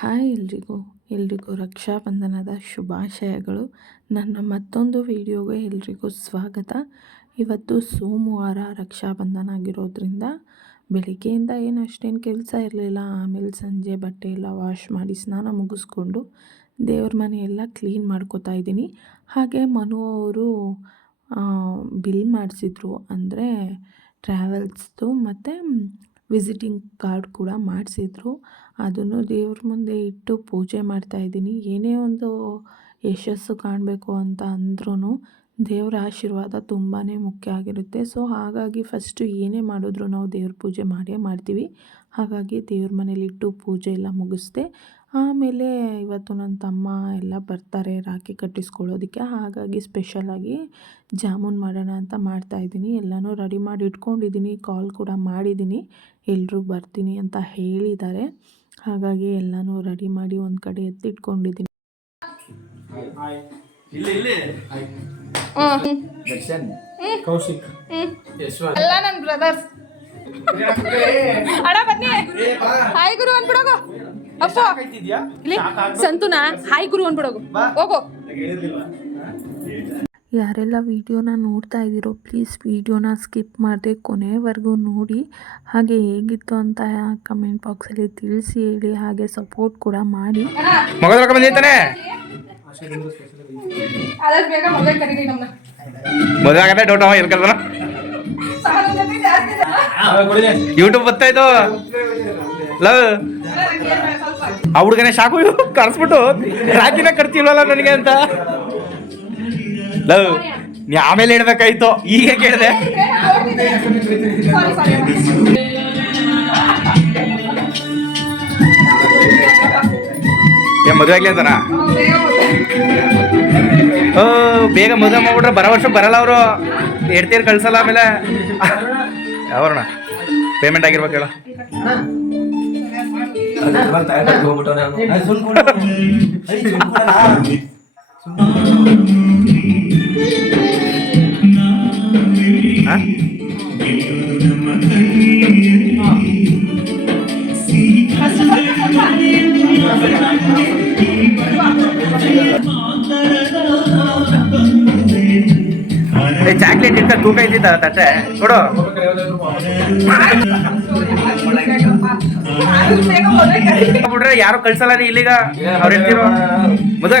Hi ಎಲ್ರಿಗೂ. ಎಲ್ರಿಗೂ ರಕ್ಷಾಬಂಧನದ ಶುಭಾಶಯಗಳು. ನನ್ನ ಮತ್ತೊಂದು ವಿಡಿಯೋಗೆ ಎಲ್ರಿಗೂ ಸ್ವಾಗತ. ಇವತ್ತು ಸೋಮವಾರ ರಕ್ಷಾಬಂಧನ ಆಗಿರೋದ್ರಿಂದ ಬೆಳಿಗ್ಗೆಯಿಂದ ಏನು ಅಷ್ಟೇನು ಕೆಲಸ ಇರಲಿಲ್ಲ. ಆಮೇಲೆ ಸಂಜೆ ಬಟ್ಟೆ ಎಲ್ಲ ವಾಶ್ ಮಾಡಿ ಸ್ನಾನ ಮುಗಿಸ್ಕೊಂಡು ದೇವ್ರ ಮನೆ ಎಲ್ಲ ಕ್ಲೀನ್ ಮಾಡ್ಕೋತಾ ಇದ್ದೀನಿ. ಹಾಗೆ ಮನು ಅವರು ಬಿಲ್ ಮಾಡಿಸಿದ್ರು. ಅಂದರೆ ಟ್ರಾವೆಲ್ಸ್ದು ಮತ್ತು ವಿಸಿಟಿಂಗ್ ಕಾರ್ಡ್ ಕೂಡ ಮಾಡಿಸಿದ್ರು. ಅದನ್ನು ದೇವ್ರ ಮುಂದೆ ಇಟ್ಟು ಪೂಜೆ ಮಾಡ್ತಾಯಿದ್ದೀನಿ ಏನೇ ಒಂದು ಯಶಸ್ಸು ಕಾಣಬೇಕು ಅಂತ ಅಂದ್ರೂ ದೇವರ ಆಶೀರ್ವಾದ ತುಂಬಾ ಮುಖ್ಯ ಆಗಿರುತ್ತೆ. ಸೊ ಹಾಗಾಗಿ ಫಸ್ಟು ಏನೇ ಮಾಡಿದ್ರು ನಾವು ದೇವ್ರ ಪೂಜೆ ಮಾಡೇ ಮಾಡ್ತೀವಿ. ಹಾಗಾಗಿ ದೇವ್ರ ಮನೇಲಿಟ್ಟು ಪೂಜೆ ಎಲ್ಲ ಮುಗಿಸ್ದೆ, ಆಮೇಲೆ ಇವತ್ತು ನನ್ನ ತಮ್ಮ ಎಲ್ಲ ಬರ್ತಾರೆ ರಾಖಿ ಕಟ್ಟಿಸ್ಕೊಳ್ಳೋದಕ್ಕೆ. ಹಾಗಾಗಿ ಸ್ಪೆಷಲಾಗಿ ಜಾಮೂನ್ ಮಾಡೋಣ ಅಂತ ಮಾಡ್ತಾಯಿದ್ದೀನಿ ಎಲ್ಲನೂ ರೆಡಿ ಮಾಡಿ ಇಟ್ಕೊಂಡಿದ್ದೀನಿ. ಕಾಲ್ ಕೂಡ ಮಾಡಿದ್ದೀನಿ. ಎಲ್ಲರೂ ಬರ್ತೀನಿ ಅಂತ ಹೇಳಿದ್ದಾರೆ. ಹಾಗಾಗಿ ಎಲ್ಲನೂ ರೆಡಿ ಮಾಡಿ ಒಂದು ಕಡೆ ಎತ್ತಿಟ್ಕೊಂಡಿದ್ದೀನಿ ಕೌಶಿಕ್. ಯಶ್ವಂತ್. ಎಲ್ಲ ನನ್ನ ಬ್ರದರ್ಸ್ ಅಡ ಬನ್ನಿ. ಹಾಯ್ ಗುರು ಅಂದ್ಬಿಡೋಗು. ಅಪ್ಪ. ಇಲ್ಲಿ ಸಂತುನಾ. ಹಾಯ್ ಗುರು ಅಂದ್ಬಿಡೋಗು. ಹೋಗು. ಯಾರೆಲ್ಲ ವಿಡಿಯೋನ ನೋಡ್ತಾ ಇದ್ದೀರೋ ಪ್ಲೀಸ್ ವಿಡಿಯೋನ ಸ್ಕಿಪ್ ಮಾಡದೆ ಕೊನೆವರೆಗೂ ನೋಡಿ. ಹಾಗೆ ಹೇಗಿತ್ತು ಅಂತ ಕಮೆಂಟ್ ಬಾಕ್ಸಲ್ಲಿ ತಿಳಿಸಿ ಹೇಳಿ ಹಾಗೆ ಸಪೋರ್ಟ್ ಕೂಡ ಮಾಡಿ. ಯೂಟ್ಯೂಬ್ ಬರ್ತಾಯ್ತು ಲವ್? ಆ ಹುಡುಗನೇ ಶಾಕು ಕರ್ಸ್ಬಿಟ್ಟು ರಾಜಿನ ಖರ್ಚಿಲ್ವಲ್ಲ ನನಗೆ ಅಂತ. ಲವ್. ನೀ ಆಮೇಲೆ ಹೇಳ್ಬೇಕಾಯ್ತು. ಈಗ ಕೇಳಿದೆ. ಏ, ಮದುವೆ ಆಗ್ಲಿ ಅಂತಾನ? ಓ, ಬೇಗ ಮದುವೆ ಮಾಡ್ಬಿಟ್ರೆ ಬರೋ ವರ್ಷ ಬರಲ್ಲ ಅವರು. ಎಡ್ತೀರ್ ಕಳ್ಸಲ್ಲ ಆಮೇಲೆ. ಯಾವಣ್ಣ ಪೇಮೆಂಟ್ ಆಗಿರ್ಬೇಕು ಹೇಳ. ಹಾ? ಚಾಕ್ಲೇಟ್ ಇಟ್ಟ ತೂಕ ಇದ್ದಿದ್ದ ತಟ್ಟೆ ಕೊಡು. ಬಿಟ್ರೆ ಯಾರು ಕಳ್ಸಲ್ಲ ನೀ ಇಲ್ಲಿಗ? ಅವ್ರು ಹೇಳ್ತಿರೋ ಮದುವೆ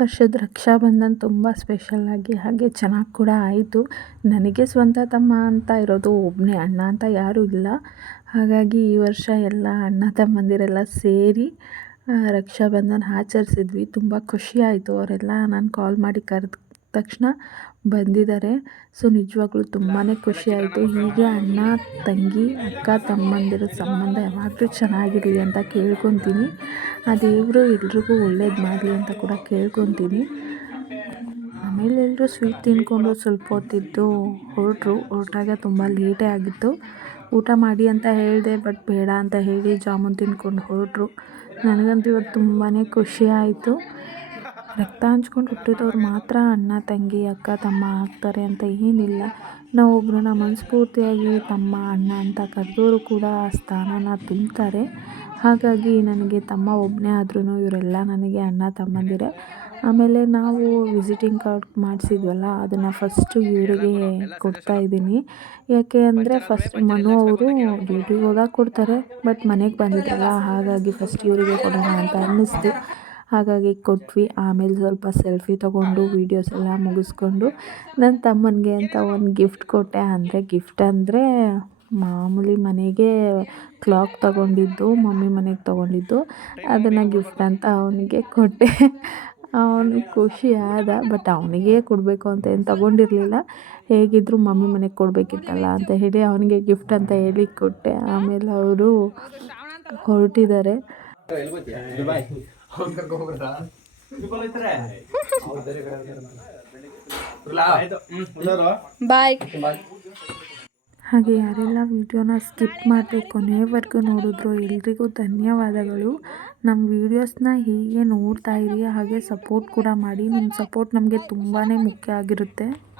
ವರ್ಷದ ರಕ್ಷಾಬಂಧನ್ ತುಂಬ ಸ್ಪೆಷಲ್ಲಾಗಿ ಹಾಗೆ ಚೆನ್ನಾಗಿ ಕೂಡ ಆಯಿತು. ನನಗೆ ಸ್ವಂತ ತಮ್ಮ ಅಂತ ಇರೋದು ಒಬ್ಬನೇ ಅಣ್ಣ ಅಂತ ಯಾರೂ ಇಲ್ಲ. ಹಾಗಾಗಿ ಈ ವರ್ಷ ಎಲ್ಲ ಅಣ್ಣ ತಮ್ಮಂದಿರೆಲ್ಲ ಸೇರಿ ರಕ್ಷಾಬಂಧನ್ ಆಚರಿಸಿದ್ವಿ. ತುಂಬ ಖುಷಿ ಆಯಿತು ಅವರೆಲ್ಲ. ನಾನು ಕಾಲ್ ಮಾಡಿ ಕರೆದ ತಕ್ಷಣ ಬಂದಿದ್ದಾರೆ. ಸೊ ನಿಜವಾಗ್ಲೂ ತುಂಬಾ ಖುಷಿ ಆಯಿತು. ಹೀಗೆ ಅಣ್ಣ ತಂಗಿ ಅಕ್ಕ ತಮ್ಮಂದಿರ ಸಂಬಂಧ ಯಾವಾಗಲೂ ಚೆನ್ನಾಗಿರಲಿ ಅಂತ ಕೇಳ್ಕೊತೀನಿ. ಆ ದೇವರು ಎಲ್ರಿಗೂ ಒಳ್ಳೇದು ಮಾಡಲಿ ಅಂತ ಕೂಡ ಕೇಳ್ಕೊತೀನಿ. ಆಮೇಲೆ ಎಲ್ಲರೂ ಸ್ವೀಟ್ ತಿನ್ಕೊಂಡು ಸ್ವಲ್ಪ ಹೊತ್ತಿದ್ದು ಹೊರಟ್ರು. ಹೊರಟಾಗ ತುಂಬ ಲೇಟೇ ಆಗಿತ್ತು. ಊಟ ಮಾಡಿ ಅಂತ ಹೇಳಿದೆ ಬಟ್ ಬೇಡ ಅಂತ ಹೇಳಿ ಜಾಮೂನ್ ತಿನ್ಕೊಂಡು ಹೊರಟ್ರು. ನನಗಂತೂ ಇವತ್ತು ತುಂಬಾ ಖುಷಿ ಆಯಿತು. ರಕ್ತ ಹಂಚ್ಕೊಂಡು ಹುಟ್ಟಿದವ್ರು ಮಾತ್ರ ಅಣ್ಣ, ತಂಗಿ, ಅಕ್ಕ, ತಮ್ಮ ಆಗ್ತಾರೆ ಅಂತ ಏನಿಲ್ಲ. ನಾವು ಒಬ್ಬರನ್ನ ಮನಸ್ಫೂರ್ತಿಯಾಗಿ ತಮ್ಮ ಅಣ್ಣ ಅಂತ ಕರೆದವರು ಕೂಡ ಆ ಸ್ಥಾನನ ತುಂಬ್ತಾರೆ. ಹಾಗಾಗಿ ನನಗೆ ತಮ್ಮ ಒಬ್ಬನೇ ಆದ್ರೂ ಇವರೆಲ್ಲ ನನಗೆ ಅಣ್ಣ, ತಮ್ಮಂದಿರೆ. ಆಮೇಲೆ ನಾವು ವಿಸಿಟಿಂಗ್ ಕಾರ್ಡ್ ಮಾಡಿಸಿದ್ವಲ್ಲ, ಅದನ್ನು ಫಸ್ಟು ಇವರಿಗೆ ಕೊಡ್ತಾ ಇದ್ದೀನಿ. ಯಾಕೆ ಅಂದರೆ ಫಸ್ಟ್ ಮನು ಅವರು ಡ್ಯೂಟಿಗೆ ಹೋದಾಗ ಕೊಡ್ತಾರೆ ಬಟ್ ಮನೆಗೆ ಬಂದಿದ್ದಲ್ಲ ಹಾಗಾಗಿ ಫಸ್ಟ್ ಇವರಿಗೆ ಕೊಡೋಣ ಅಂತ ಅನ್ನಿಸ್ತು. ಹಾಗಾಗಿ ಕೊಟ್ವಿ. ಆಮೇಲೆ ಸ್ವಲ್ಪ ಸೆಲ್ಫಿ ತೊಗೊಂಡು ವೀಡಿಯೋಸ್ ಎಲ್ಲ ಮುಗಿಸ್ಕೊಂಡು ನನ್ನ ತಮ್ಮನಿಗೆ ಅಂತ ಒಂದು ಗಿಫ್ಟ್ ಕೊಟ್ಟೆ. ಅಂದರೆ ಗಿಫ್ಟ್ ಅಂದರೆ ಮಾಮೂಲಿ ಮನೆಗೆ ಕ್ಲಾಕ್ ತೊಗೊಂಡಿದ್ದು, ಮಮ್ಮಿ ಮನೆಗೆ ತೊಗೊಂಡಿದ್ದು. ಅದನ್ನು ಗಿಫ್ಟ್ ಅಂತ ಅವನಿಗೆ ಕೊಟ್ಟೆ. ಅವನು ಖುಷಿ ಆದ ಬಟ್ ಅವನಿಗೆ ಕೊಡಬೇಕು ಅಂತ ಏನು ತಗೊಂಡಿರಲಿಲ್ಲ. ಹೇಗಿದ್ದರೂ ಮಮ್ಮಿ ಮನೆಗೆ ಕೊಡಬೇಕಿತ್ತಲ್ಲ ಅಂತ ಹೇಳಿ ಅವನಿಗೆ ಗಿಫ್ಟ್ ಅಂತ ಹೇಳಿ ಕೊಟ್ಟೆ. ಆಮೇಲೆ ಅವರು ಹೊರಟಿದ್ದಾರೆ. ಬಾಯ್. ಹಾಗೆ ಯಾರೆಲ್ಲ ವಿಡಿಯೋನ ಸ್ಕಿಪ್ ಮಾಡಿ ಕೊನೆಯವರೆಗೂ ನೋಡಿದ್ರು ಎಲ್ರಿಗೂ ಧನ್ಯವಾದಗಳು. ನಮ್ಮ ವೀಡಿಯೋಸ್ನ ಹೀಗೆ ನೋಡ್ತಾ ಇರಿ ಹಾಗೆ ಸಪೋರ್ಟ್ ಕೂಡ ಮಾಡಿ. ನಿಮ್ಮ ಸಪೋರ್ಟ್ ನಮಗೆ ತುಂಬಾ ಮುಖ್ಯ ಆಗಿರುತ್ತೆ.